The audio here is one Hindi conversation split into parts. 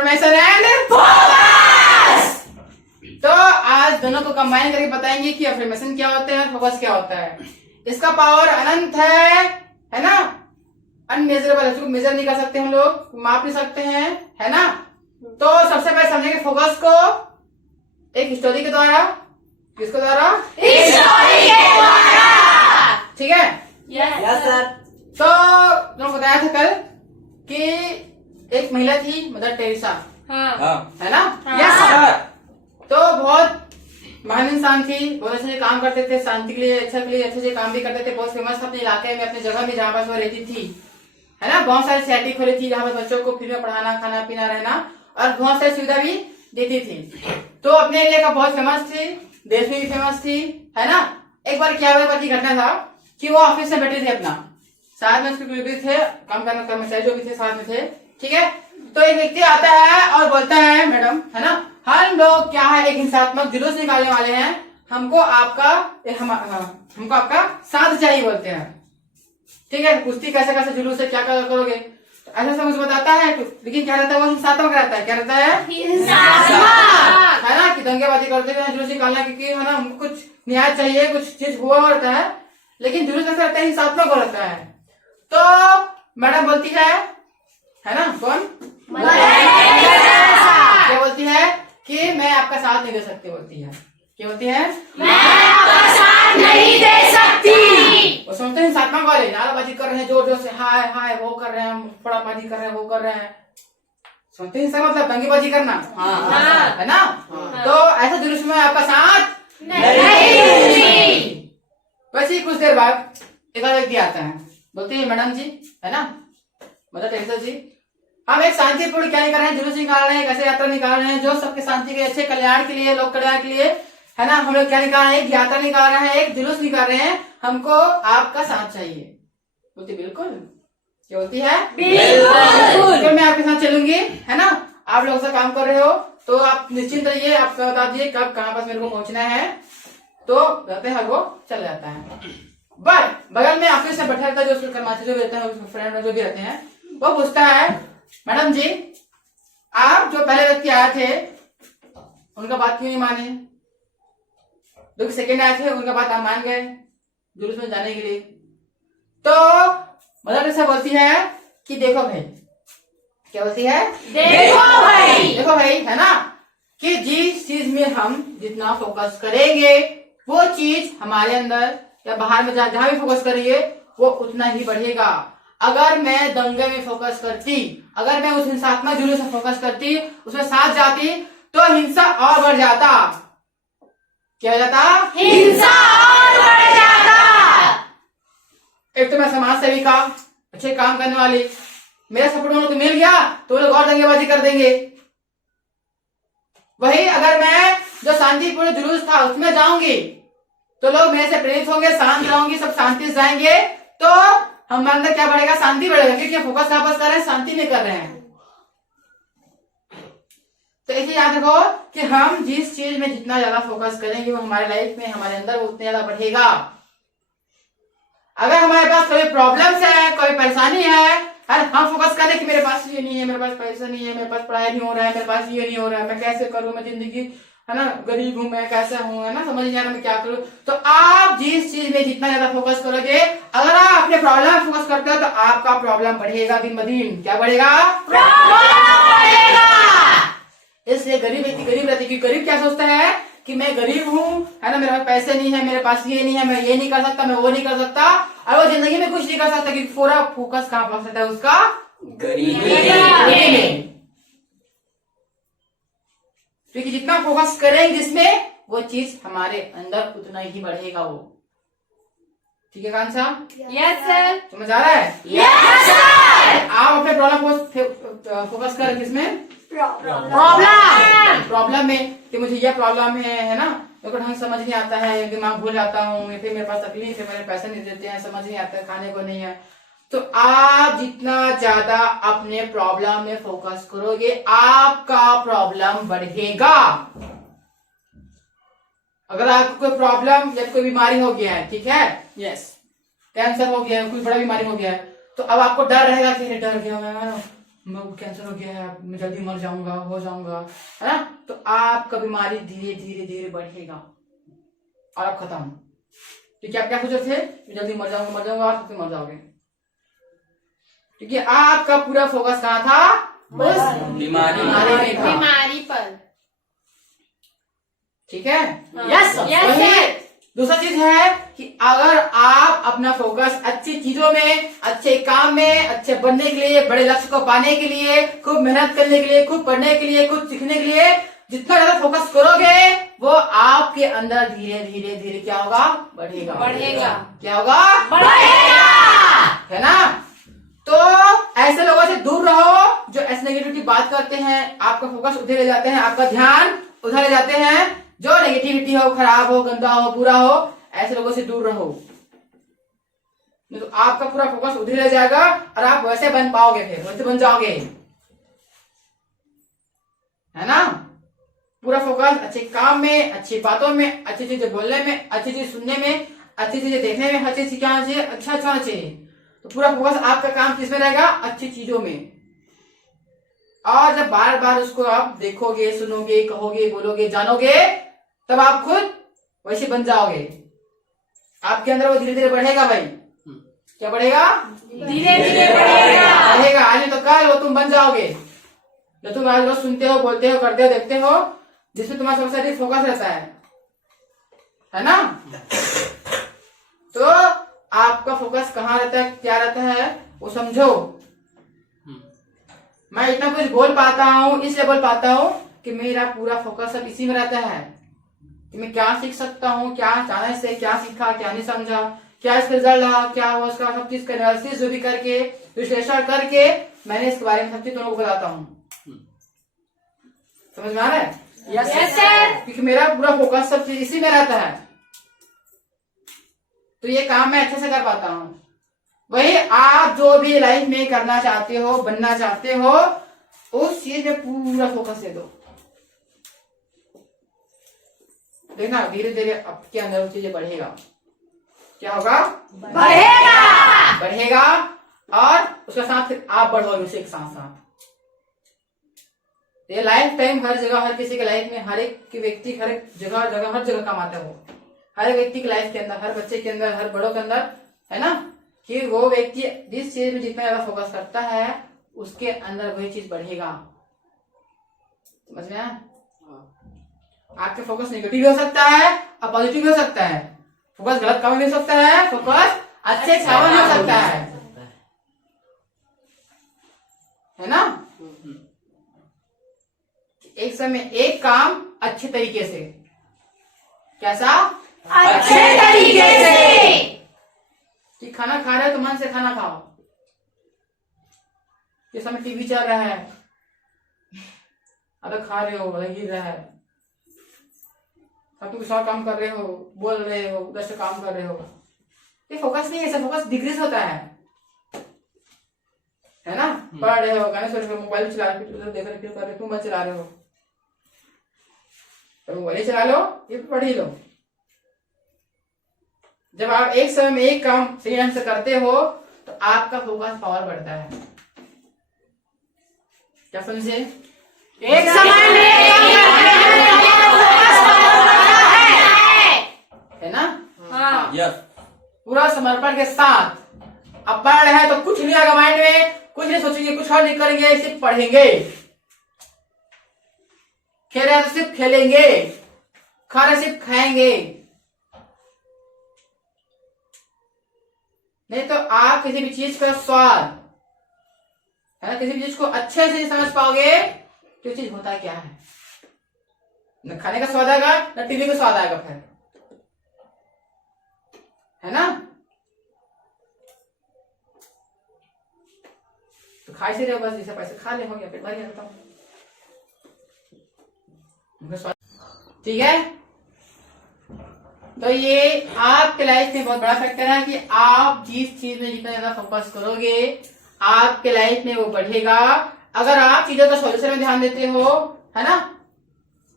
Affirmation and focus. तो आज दोनों को कंबाइन करके बताएंगे कि अफर्मेशन क्या होते हैं, फोकस क्या होता है। इसका पावर अनंत है ना, अनमेजरेबल है, इसको मेजर नहीं कर सकते हम लोग, माप नहीं सकते हैं, है ना। तो सबसे पहले समझेंगे फोकस को एक स्टोरी के द्वारा। किसके द्वारा? स्टोरी के द्वारा। ठीक है, यस सर। तो तुमको बताया था कल कि एक महिला थी मदर टेरेसा, है ना। Yes sir. तो बहुत महान इंसान थी, बहुत अच्छे काम करते थे, शांति के लिए, अच्छा के लिए अच्छे काम भी करते थे, बहुत फेमस था अपने इलाके में, अपने जगह में जहाँ पर वो रहती थी, है ना। बहुत सारी सोसाइटी खोली थी जहाँ पर बच्चों को फ्री में पढ़ाना, खाना पीना रहना और बहुत सारी सुविधा भी देती थी। तो अपने एरिया का बहुत फेमस थी, देश में भी फेमस थी, है ना। एक बार क्या हुआ की घटना था कि वो ऑफिस में बैठे थे, अपना साथ में उसके भी थे, काम करने कर्मचारी जो भी थे साथ में थे, ठीक है। तो एक व्यक्ति आता है और बोलता है, मैडम, है ना, हम लोग क्या है एक हिंसात्मक जुलूस निकालने वाले हैं, हमको आपका साथ चाहिए बोलते हैं। ठीक है, पूछती कैसे कैसे जुलूस है, क्या क्या करोगे, तो ऐसा समझ बताता है, लेकिन क्या रहता है वो हिंसात्मक रहता है। क्या रहता है? हिंसात्मक, है ना, कि दंगेबाजी करते हुए जुलूस निकालना, क्योंकि है ना हमको कुछ न्याय चाहिए, कुछ चीज हुआ रहता है, लेकिन जुलूस ऐसा रहता है हिंसात्मक हो रहता है। तो मैडम बोलती है ना, कौन क्या बोलती है कि मैं आपका साथ नहीं दे सकती, बोलती है। क्या बोलती है? मैं आपका साथ नहीं दे सकती। वो समझते हैं हिंसात्मक वाले नाराबाजी कर रहे हैं, जोर जोर से हाय हाय वो कर रहे हैं, फड़ाबाजी कर रहे हैं, वो कर रहे हैं, समझते हैं हिंसा मतलब दंगेबाजी करना, है ना। तो ऐसा जुलूस में आपका साथ नहीं। वैसे ही कुछ देर बाद एक और व्यक्ति आता है, बोलते हैं मैडम जी, है ना, मदर टेरेसा जी, हम एक शांतिपूर्ण क्या निकाल रहे हैं, जुलूस निकाल रहे हैं, कैसे यात्रा निकाल रहे हैं, जो सबके शांति के अच्छे कल्याण के लिए, लोक कल्याण के लिए, है ना। हम लोग क्या निकाल रहे हैं, एक यात्रा निकाल रहे हैं, एक जुलूस निकाल रहे हैं, हमको आपका साथ चाहिए। बोलती बिल्कुल। क्या बोलती है? बिल्कुल। तो मैं आपके साथ चलूंगी, है ना। आप लोग से काम कर रहे हो तो आप निश्चिंत रहिए, आप बता दीजिए कब कहाँ पास मेरे को पहुंचना है, तो रहते हैं वो चल जाता है। बट बगल में ऑफिस से बैठा रहता है, जो उसके कर्मचारी जो भी रहते हैं, फ्रेंड जो भी रहते हैं, वो पूछता है, मैडम जी, आप जो पहले व्यक्ति आए थे उनका बात क्यों नहीं माने, जो सेकेंड आए थे उनका बात आप मान गए जुलूस में जाने के लिए। तो मदर टेरेसा बोलती है कि देखो भाई, क्या बोलती है? देखो भाई, है ना, कि जिस चीज में हम जितना फोकस करेंगे वो चीज हमारे अंदर या बाहर में जहां भी फोकस करेंगे वो उतना ही बढ़ेगा। अगर मैं दंगे में फोकस करती, अगर मैं उस हिंसात्मक जुलूस में फोकस करती, उसमें साथ जाती, तो हिंसा और बढ़ जाता। क्या हो जाता? हिंसा और बढ़ जाता। एक तो मैं समाज सेविका, अच्छे काम करने वाली, मेरा सपोर्ट उनको मिल गया तो वो लोग और दंगेबाजी कर देंगे। वही अगर मैं जो शांतिपूर्ण जुलूस था उसमें जाऊंगी तो लोग मेरे से प्रेरित होंगे, शांत रहूंगी, सब शांति से जाएंगे, तो हमारे अंदर क्या बढ़ेगा? शांति बढ़ेगा, क्योंकि फोकस वापस कर रहे हैं, शांति में कर रहे हैं। तो इसे याद रखो कि हम जिस चीज में जितना ज्यादा फोकस करेंगे वो हमारे लाइफ में, हमारे अंदर वो उतना ज्यादा बढ़ेगा। अगर हमारे पास कोई प्रॉब्लम्स है, कोई परेशानी है, हम फोकस करें कि मेरे पास ये नहीं है, मेरे पास पैसा नहीं है, मेरे पास पढ़ाई नहीं हो रहा है, मेरे पास ये नहीं हो रहा है, मैं कैसे करूं, मैं जिंदगी, है ना, गरीब हूं, मैं कैसे हूं, है ना, समझ नहीं आ रहा मैं क्या करूं। तो आप जिस चीज में जितना ज्यादा फोकस करोगे, अगर आप अपने प्रॉब्लम फोकस करते हो तो आपका प्रॉब्लम बढ़ेगा दिन ब दिन। क्या बढ़ेगा? प्रॉब्लम बढ़ेगा। इसलिए गरीब व्यक्ति गरीब रहती है, क्योंकि गरीब क्या सोचता है कि मैं गरीब हूँ, है ना, मेरे पास पैसे नहीं है, मेरे पास ये नहीं है, मैं ये नहीं कर सकता, मैं वो नहीं कर सकता, और वो जिंदगी में कुछ नहीं कर सकता, क्योंकि पूरा फोकस कहाँ पर रहता है उसका? गरीबी में। क्योंकि जितना फोकस करेंगे जिसमें, वो चीज हमारे अंदर उतना ही बढ़ेगा वो। ठीक है कान साहब? Yes sir. समझ आ रहा है? Yes sir. आप अपने प्रॉब्लम फोकस कर किसमें? प्रॉब्लम में, कि मुझे यह प्रॉब्लम है ना, मेरे को ढंग समझ नहीं आता है, दिमाग भूल जाता हूँ, फिर मेरे पास तकलीफ है, मेरे पैसे नहीं देते हैं, समझ नहीं आता है, खाने को नहीं है। तो आप जितना ज्यादा अपने प्रॉब्लम में फोकस करोगे, आपका प्रॉब्लम बढ़ेगा। अगर आपको कोई प्रॉब्लम या कोई बीमारी हो गया है, ठीक है, यस, कैंसर हो गया है, कोई बड़ा बीमारी हो गया है, तो अब आपको डर रहेगा कि डर गया मैं कैंसर हो गया है, मैं जल्दी मर जाऊंगा, हो जाऊंगा, है ना, तो आपका बीमारी धीरे धीरे धीरे बढ़ेगा और आप खत्म। क्योंकि आप क्या सोच रहे थे, मैं जल्दी मर जाऊंगा, आप मर जाओगे। क्योंकि आपका पूरा फोकस कहाँ था, उस बीमारी में था, बीमारी पर। ठीक है। Yes yes. दूसरा चीज है कि अगर आप अपना फोकस अच्छी चीजों में, अच्छे काम में, अच्छे बनने के लिए, बड़े लक्ष्य को पाने के लिए, खूब मेहनत करने के लिए, खूब पढ़ने के लिए, कुछ सीखने के लिए जितना ज्यादा फोकस करोगे, वो आपके अंदर धीरे धीरे धीरे क्या होगा, बढ़ेगा। क्या होगा, बढ़ेगा, है ना। तो ऐसे लोगों से दूर रहो जो ऐसे नेगेटिविटी बात करते हैं, आपका फोकस उधर ले जाते हैं, आपका ध्यान उधर ले जाते हैं। जो नेगेटिविटी हो, खराब हो, गंदा हो, बुरा हो, ऐसे लोगों से दूर रहो, नहीं तो आपका पूरा फोकस उधर ले जाएगा और आप वैसे बन पाओगे, फिर वैसे बन जाओगे, है ना। पूरा फोकस अच्छे काम में, अच्छी बातों में, अच्छी चीजें बोलने में, अच्छी चीज सुनने में, अच्छी चीजें देखने में, हर चीज क्या होना चाहिए, अच्छा होना चाहिए। तो पूरा फोकस आपका काम किसमें रहेगा, अच्छी चीजों में। और जब बार बार उसको आप देखोगे, सुनोगे, कहोगे, बोलोगे, जानोगे, तब आप खुद वैसे बन जाओगे। आपके अंदर वो धीरे धीरे बढ़ेगा भाई। क्या बढ़ेगा, धीरे धीरे बढ़ेगा। आज नहीं तो कल वो तुम बन जाओगे। जो तुम आज रोज सुनते हो, बोलते हो, करते हो, देखते हो, जिसमें तुम्हारा सबसे अधिक फोकस रहता है ना। तो आपका फोकस कहाँ रहता है, क्या रहता है, वो समझो। मैं इतना कुछ बोल पाता हूँ, इसलिए बोल पाता हूँ कि मेरा पूरा फोकस सब इसी में रहता है कि मैं क्या सीख सकता हूँ, क्या जाने से क्या सीखा, क्या नहीं समझा, क्या इसका रिजल्ट रहा, क्या हुआ, उसका सब चीज का एनालिसिस जो भी करके, विश्लेषण करके मैंने इसके बारे में सब चीज तुम लोगों को बताता हूँ। समझ में आ रहा है? Yes sir. क्योंकि मेरा पूरा फोकस सब चीज इसी में रहता है, तो ये काम मैं अच्छे से कर पाता हूँ। वही आप जो भी लाइफ में करना चाहते हो, बनना चाहते हो, उस चीज में पूरा फोकस दे दो। देखना धीरे धीरे आपके अंदर वो चीजें बढ़ेगा। क्या होगा, बढ़ेगा और उसका साथ फिर आप बढ़ोगे उसे एक साथ साथ। ये लाइफ टाइम हर जगह, हर किसी के लाइफ में, हर एक व्यक्ति हर एक जगह हर जगह काम आता है। वो हर एक व्यक्ति की लाइफ के अंदर, हर बच्चे के अंदर, हर बड़ों के अंदर, है ना, कि वो व्यक्ति जिस चीज में जितना ज्यादा फोकस करता है उसके अंदर वही चीज बढ़ेगा। समझ में आया? आपके फोकस नेगेटिव हो सकता है और पॉजिटिव हो सकता है। फोकस गलत काम में हो सकता है, फोकस अच्छे काम में हो सकता है ना। एक समय एक काम अच्छे तरीके से, कैसा, अच्छे तरीके से। कि खाना खा रहे हो तो मन से खाना खाओ। इस समय टीवी चल रहा है, अलग खा रहे हो, अलग गिर रहा है, अब तुम कुछ और काम कर रहे हो, बोल रहे हो, उधर से काम कर रहे हो। ये फोकस नहीं है, सब फोकस डिक्रीज होता है ना। पढ़ रहे हो, गाने सुन रहे हो, मोबाइल चला रहे हो, देख रहे हो, तुम मोबाइल चला रहे हो, तो मोबाइल चला लो, ये पढ़ ही लो। जब आप एक समय में एक काम सही ढंग से करते हो तो आपका फोकस पावर बढ़ता है। क्या समझे? एक समय में है ना। हाँ यस। पूरा समर्पण के साथ अब पढ़ रहे हैं तो कुछ नहीं आएगा माइंड में, कुछ नहीं सोचेंगे, कुछ और नहीं करेंगे, सिर्फ पढ़ेंगे। खेल रहे हैं तो सिर्फ खेलेंगे, खा रहे सिर्फ खाएंगे। नहीं तो आप किसी भी चीज का स्वाद, है ना, किसी भी चीज को अच्छे से समझ पाओगे तो चीज होता क्या है। न खाने का स्वाद आएगा, न टीवी का स्वाद आएगा, फिर, है ना। तो खा से रहे हो, बस जैसे पैसे खा ले, हो गया, पेट भर गया, खत्म। ठीक है। तो ये आपके लाइफ में बहुत बड़ा फैक्टर है कि आप जिस चीज में जितना ज्यादा फोकस करोगे आपके लाइफ में वो बढ़ेगा। अगर आप चीजों का सॉल्यूशन में ध्यान देते हो, है ना,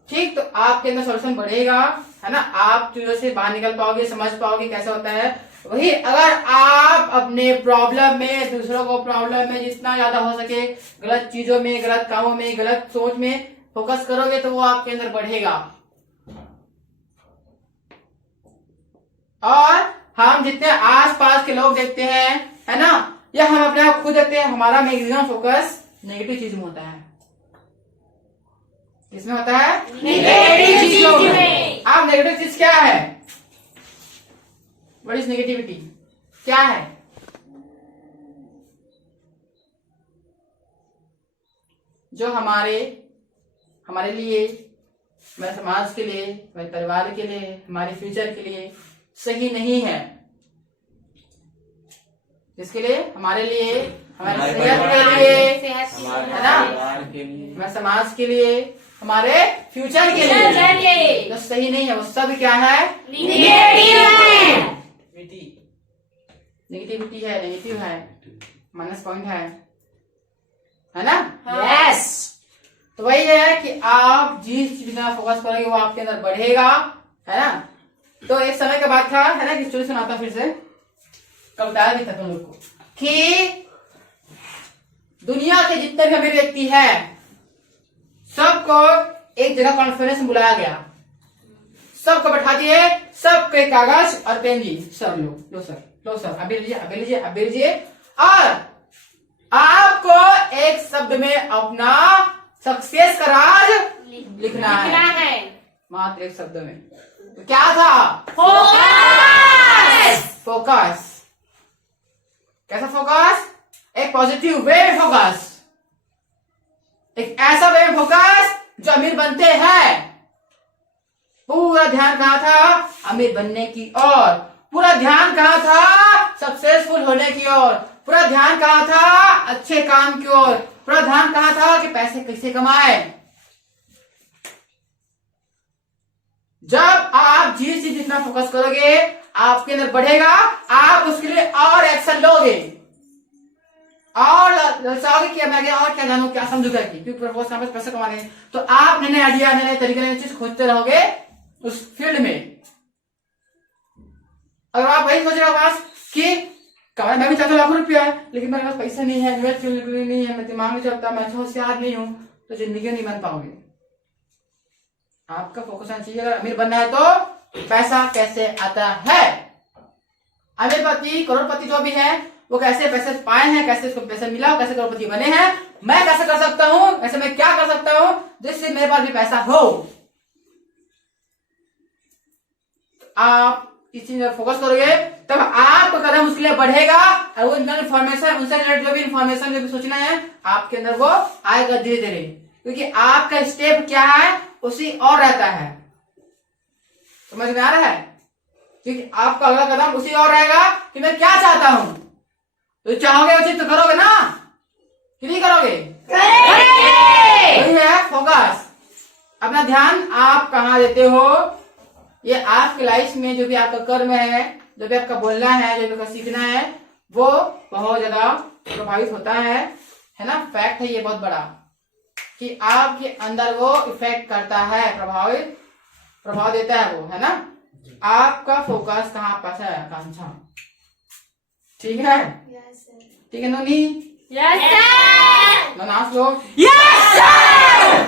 ठीक, तो आपके अंदर सॉल्यूशन बढ़ेगा। है ना, आप चीजों से बाहर निकल पाओगे, समझ पाओगे कैसे होता है। वही अगर आप अपने प्रॉब्लम में, दूसरों को प्रॉब्लम में जितना ज्यादा हो सके गलत चीजों में, गलत कामों में, गलत सोच में फोकस करोगे तो वो आपके अंदर बढ़ेगा। और हम जितने आस पास के लोग देखते हैं, है ना, या हम अपने आप खुद देखते हैं, हमारा मैक्सिमम फोकस नेगेटिव चीज में होता है। किसमें होता है? नेगेटिव चीजों में। अब नेगेटिव चीज क्या है? What is negativity? क्या है? जो हमारे लिए, हमारे समाज के लिए, हमारे परिवार के लिए, हमारे फ्यूचर के लिए सही नहीं है। इसके लिए, हमारे लिए, हमारे सेहत के लिए, है ना, हमारे समाज के लिए, हमारे फ्यूचर के लिए जो सही नहीं है वो सब क्या है? नेगेटिविटी है, नेगेटिव है, माइनस पॉइंट है ना? यस। तो वही है कि आप जिस चीज में फोकस करोगे वो आपके अंदर बढ़ेगा, है ना। तो एक समय के बाद था, है ना, कि स्टोरी सुनाता फिर से, कल बताया भी था तुम लोग को कि दुनिया के जितने भी अमीर व्यक्ति है सबको एक जगह कॉन्फ्रेंस में बुलाया गया, सबको बैठा दिए, सबके कागज और पेन दी, सब लो सर अभी लीजिए और आपको एक शब्द में अपना सक्सेस का राज लिखना है, मात्र एक शब्द में। तो क्या था? फोकस। कैसा फोकस? एक पॉजिटिव वे फोकस, एक ऐसा वे फोकस जो अमीर बनते हैं। पूरा ध्यान कहाँ था? अमीर बनने की ओर। पूरा ध्यान कहाँ था? सक्सेसफुल होने की ओर। पूरा ध्यान कहाँ था? अच्छे काम की ओर। पूरा ध्यान कहाँ था? कि पैसे कैसे कमाए। जब आप जिस चीज जितना फोकस करोगे आपके अंदर बढ़ेगा, आप उसके लिए और एक्शन लोगे और चाहोगे कि मैं आगे और क्या जानूं, क्या समझू करके, क्योंकि फोकस करना पैसे कमाने हैं। तो आप नए आइडिया, नए तरीके, नई चीज खोजते रहोगे उस फील्ड में। अगर आप वही सोच रहे हो पास कि मैं भी चाहता लाखों रुपया है लेकिन मेरे पास पैसा नहीं है, निवेश नहीं है, मैं दिमाग नहीं चलता, मैं अच्छा होशियार नहीं हूं, तो जिंदगी नहीं बन पाओगे। आपका फोकस होना चाहिए, अगर अमीर बनना है तो पैसा कैसे आता है। अमीरपति, करोड़पति जो भी है वो कैसे पैसे पाए हैं, कैसे उसको पैसा मिला, कैसे करोड़पति बने हैं, मैं कैसे कर सकता हूं, ऐसे मैं क्या कर सकता हूं जिससे मेरे पास भी पैसा हो। आप इस चीज में फोकस करोगे तब आपका कदम उसके लिए बढ़ेगा और वो इन्फॉर्मेशन, उनसे रिलेटेड जो भी इन्फॉर्मेशन जो भी सोचना है आपके अंदर वो आएगा धीरे धीरे, क्योंकि आपका स्टेप क्या है उसी और रहता है। समझ में आ रहा है? क्योंकि आपका अगला कदम उसी और रहेगा कि मैं क्या चाहता हूं। तो चाहोगे वो चीज तो करोगे ना, कि नहीं करोगे? वही है फोकस। अपना ध्यान आप कहाँ देते हो, ये आपकी लाइफ में जो भी आपका कर्म है, जो भी आपका बोलना है, जो भी आपका सीखना है, वो बहुत ज्यादा प्रभावित होता है ना। फैक्ट है ये बहुत बड़ा कि आपके अंदर वो इफेक्ट करता है, प्रभाव देता है वो, है ना। आपका फोकस कहाँ पास है? आकांक्षा। ठीक है? ठीक है नोनी? Yes sir. ननास लोग? Yes sir.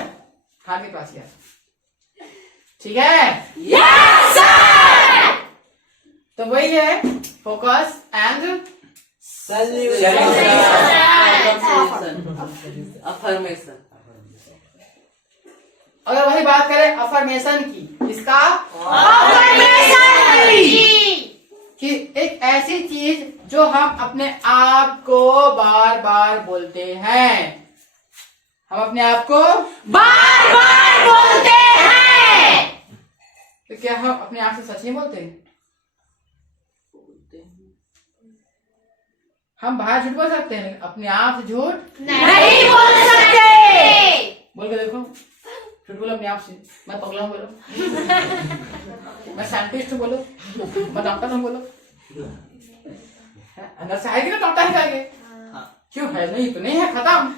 खान के पास यार, ठीक है? Yes sir. तो वही है फोकस एंड अफर्मेशन। अगर वही बात करें अफर्मेशन की, इसका कि एक ऐसी चीज जो हम अपने आप को बार बार बोलते हैं, हम अपने आप को बार बार बोलते हैं। तो क्या हम अपने आप से सच नहीं बोलते? हम बाहर झूठ बोल सकते हैं, अपने आप से झूठ नहीं बोल सकते। बोल के देखो, झूठ बोलो अपने आप से, मैं पगला हूं बोलो, मैं साइंटिस्ट हूं बोलो, मैं डॉक्टर हूं बोलो। अंदर से आएगी ना डॉक्टर ही आएंगे। क्यों है? नहीं तो नहीं है, खत्म।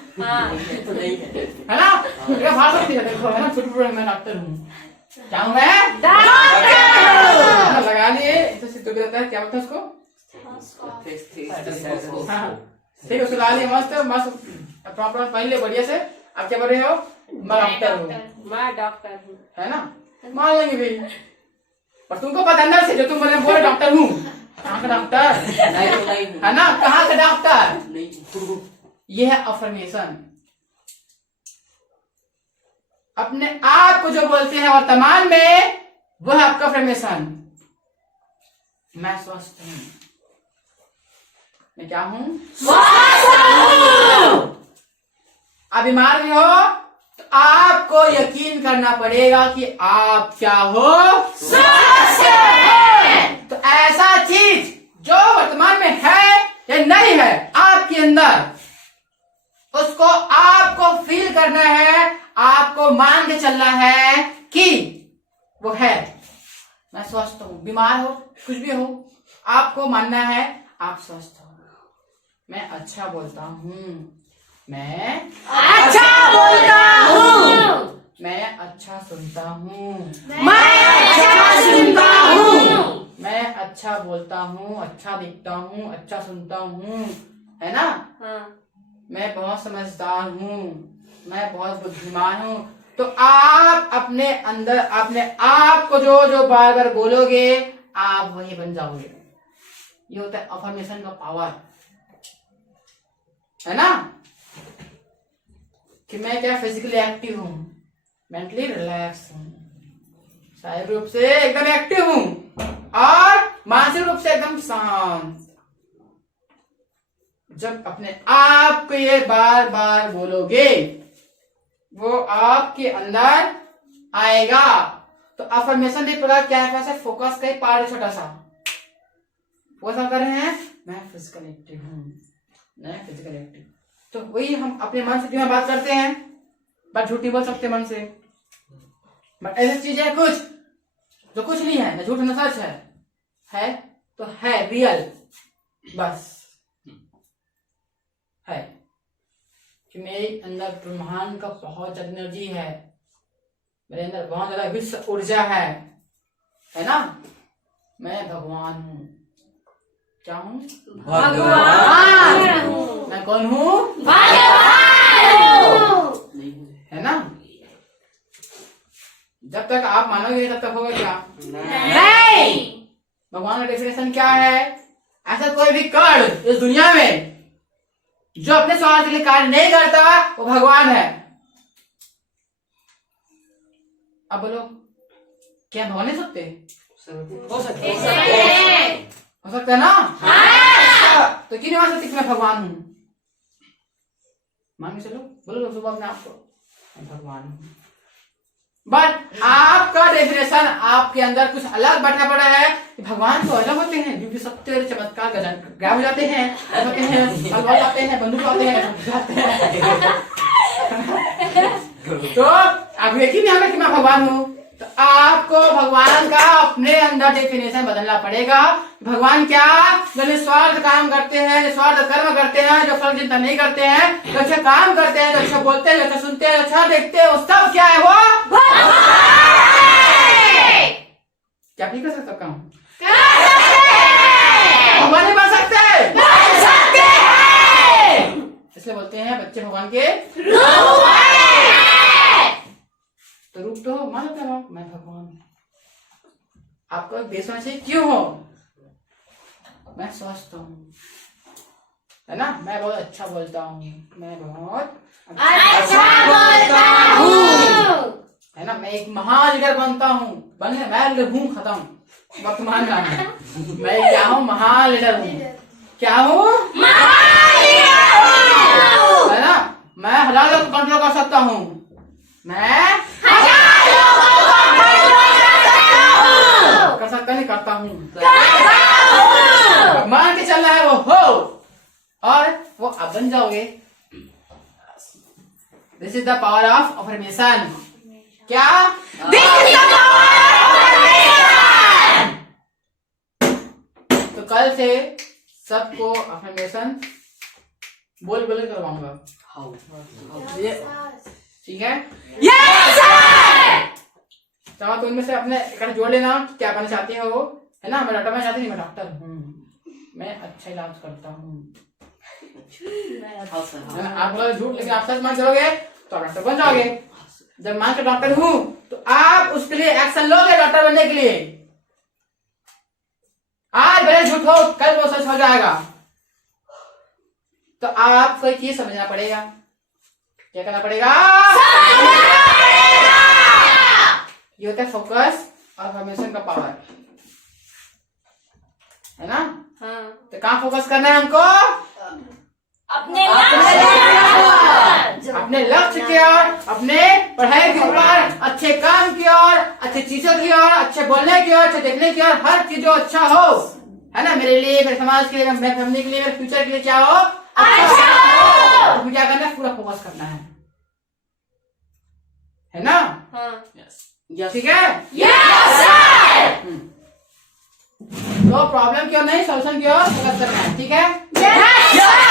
तो नहीं है, है ना? बाहर सकती है, देखो है ना, झूठ बोल मैं डॉक्टर हूँ, क्या हूँ मैं? डॉक्टर। लगा लिए तो सिद्धू भी रहता है, क्या बोलते हैं उसको? हाँ, ठीक है, उसको लगा लिए मस्त मस्त प्रॉपर पहन ले बढ़िया से। अब क्या बोल रहे हो? मैं डॉक्टर हूँ, मैं डॉक्टर हूँ, है ना? मान लेंगे भी, पर तुमको पता अंदर से जो तुम बोले डॉक्टर हूँ, कहाँ का डॉक्टर? नहीं है ना, कहाँ का डॉक्टर? नहीं। ये है अफर्मेशन। अपने आप को जो बोलते हैं वर्तमान में, वो है आपका अफर्मेशन। मैं स्वस्थ हूं, मैं क्या हूं? आप बीमार भी हो तो आपको यकीन करना पड़ेगा कि आप क्या हो? तो ऐसा चीज जो वर्तमान में है या नहीं है आपके अंदर, उसको आपको फील करना है, आपको मान के चलना है कि वो है। मैं स्वस्थ हूं, बीमार हो कुछ भी हो, आपको मानना है आप स्वस्थ हो। मैं अच्छा बोलता हूं, मैं अच्छा बोलता हूँ, मैं अच्छा सुनता हूं, मैं अच्छा सुनता हूँ, मैं अच्छा बोलता हूं, अच्छा दिखता हूं, अच्छा सुनता हूं, है ना? हाँ, मैं बहुत समझदार हूँ, मैं बहुत बुद्धिमान हूँ। तो आप अपने अंदर अपने आप को जो जो बार बार बोलोगे, आप वही बन जाओगे। ये होता है अफर्मेशन का पावर, है ना? कि मैं क्या फिजिकली एक्टिव हूँ, मेंटली रिलैक्स हूँ, शारीरिक रूप से एकदम एक्टिव हूँ और मानसिक रूप से एकदम शांत। जब अपने आप को ये बार बार बोलोगे, वो आपके अंदर आएगा। तो अफर्मेशन एक प्रकार क्या है? कैसे फोकस का एक पार्ट है, छोटा सा फोकस कर रहे हैं, मैं फिजिकल एक्टिव हूँ, मैं फिजिकल एक्टिव। तो वही हम अपने मन से बात करते हैं, बट झूठ नहीं बोल सकते मन से। बट ऐसी चीज है कुछ जो कुछ नहीं है, ना झूठ ना सच है तो है रियल, बस है कि मेरे अंदर ब्रह्मांड का बहुत ज्यादा एनर्जी है, मेरे अंदर बहुत ज्यादा विश्व ऊर्जा है ना? मैं भगवान हूँ। क्या हूँ? भगवान हूँ, मैं कौन हूँ? भगवान हूँ, है ना? जब तक आप मानोगे तब तक होगा क्या? नहीं, भगवान का डेफिनेशन क्या है? ऐसा कोई भी कर्ण इस दुनिया में जो अपने स्वार्थ के लिए कार्य नहीं करता, वो भगवान है। अब बोलो, क्या भगवान नहीं सकते? हो सकते हो सकता है ना? हाँ, तो क्यों नहीं मान सकते कि मैं भगवान हूं? मान के चलो, बोलो सुबह अपने आप को, मैं भगवान हूं। बट आपका डेफिनेशन आपके अंदर कुछ अलग बैठना पड़ा है कि भगवान तो अलग होते हैं, जो भी सत्य चमत्कार गायब हो जाते हैं, होते हैं, अलवार लाते हैं, बंदूक लाते हैं। तो आप यकीन नहीं होगा कि मैं भगवान हूँ। तो आपको भगवान का अपने अंदर डेफिनेशन बदलना पड़ेगा। भगवान क्या? जो निस्वार्थ काम करते हैं, निस्वार्थ कर्म करते हैं, जो फल चिंता नहीं करते हैं, जो अच्छा काम करते हैं, जो अच्छा बोलते हैं, जो अच्छा सुनते हैं, जो अच्छा देखते हैं, वो सब क्या है? वो क्या भी कर सकता काम? भगवान नहीं बन सकते, इसलिए बोलते हैं बच्चे भगवान के तो रूप तो मान लेते हैं मैं भगवान हूं। आपको देश होना चाहिए, क्यों हो? मैं स्वस्थ हूँ, है ना? मैं बहुत अच्छा बोलता हूँ, मैं बहुत अच्छा बोलता हूँ, है ना? मैं एक महान लीडर बनता हूँ, बनने मैं लीडर हूँ, खत्म वर्तमान में। मैं क्या हूँ? महान लीडर हूँ। क्या हूँ? है ना? मैं हजार लोग को कंट्रोल कर सकता हूँ, मैं कर सकता नहीं, करता हूँ। मान के चलना है, वो हो और वो आप बन जाओगे। This is the power of affirmation. क्या? तो कल से सबको अफर्मेशन बोल बोल करवाऊंगा, हाउ ये ठीक है? Yes sir. चाहो तो उनमें से अपने इकट्ठे जोड़ लेना, क्या बनना चाहते हो, है ना। मैं डॉक्टर बनना चाहती नहीं, मैं डॉक्टर हूँ, मैं अच्छा इलाज करता हूँ, हाँ सर, है ना। हाँ। आप बोलोगे झूठ, लेकिन आप सच मान चलोगे तो आप डॉक्टर बन जाओगे। जब मान के डॉक्टर हूँ तो आप उसके लिए एक्शन लोगे डॉक्टर बनने के लिए। आज भले झूठ हो, कल वो सच हो जाएगा। तो आपको एक चीज समझना पड़ेगा, क्या करना पड़ेगा, ये होता है फोकस और फॉर्मेशन का पावर, है ना। हाँ। तो कहाँ फोकस करना है हमको, अपने अपने लक्ष्य की ओर, अपने पढ़ाई के ऊपर, अच्छे काम की ओर, अच्छी चीजों की ओर, अच्छे बोलने की ओर, अच्छे देखने की ओर, हर चीज जो अच्छा हो, है ना, मेरे लिए, मेरे समाज के लिए, मेरे फैमिली के लिए, मेरे फ्यूचर के लिए क्या हो, अच्छा हो। तो क्या करना है, पूरा फोकस करना है ना। हाँ। यस ठीक है। Yes sir. तो प्रॉब्लम की ओर नहीं, सोल्यूशन की ओर फोकस करना है, ठीक है। Yes sir.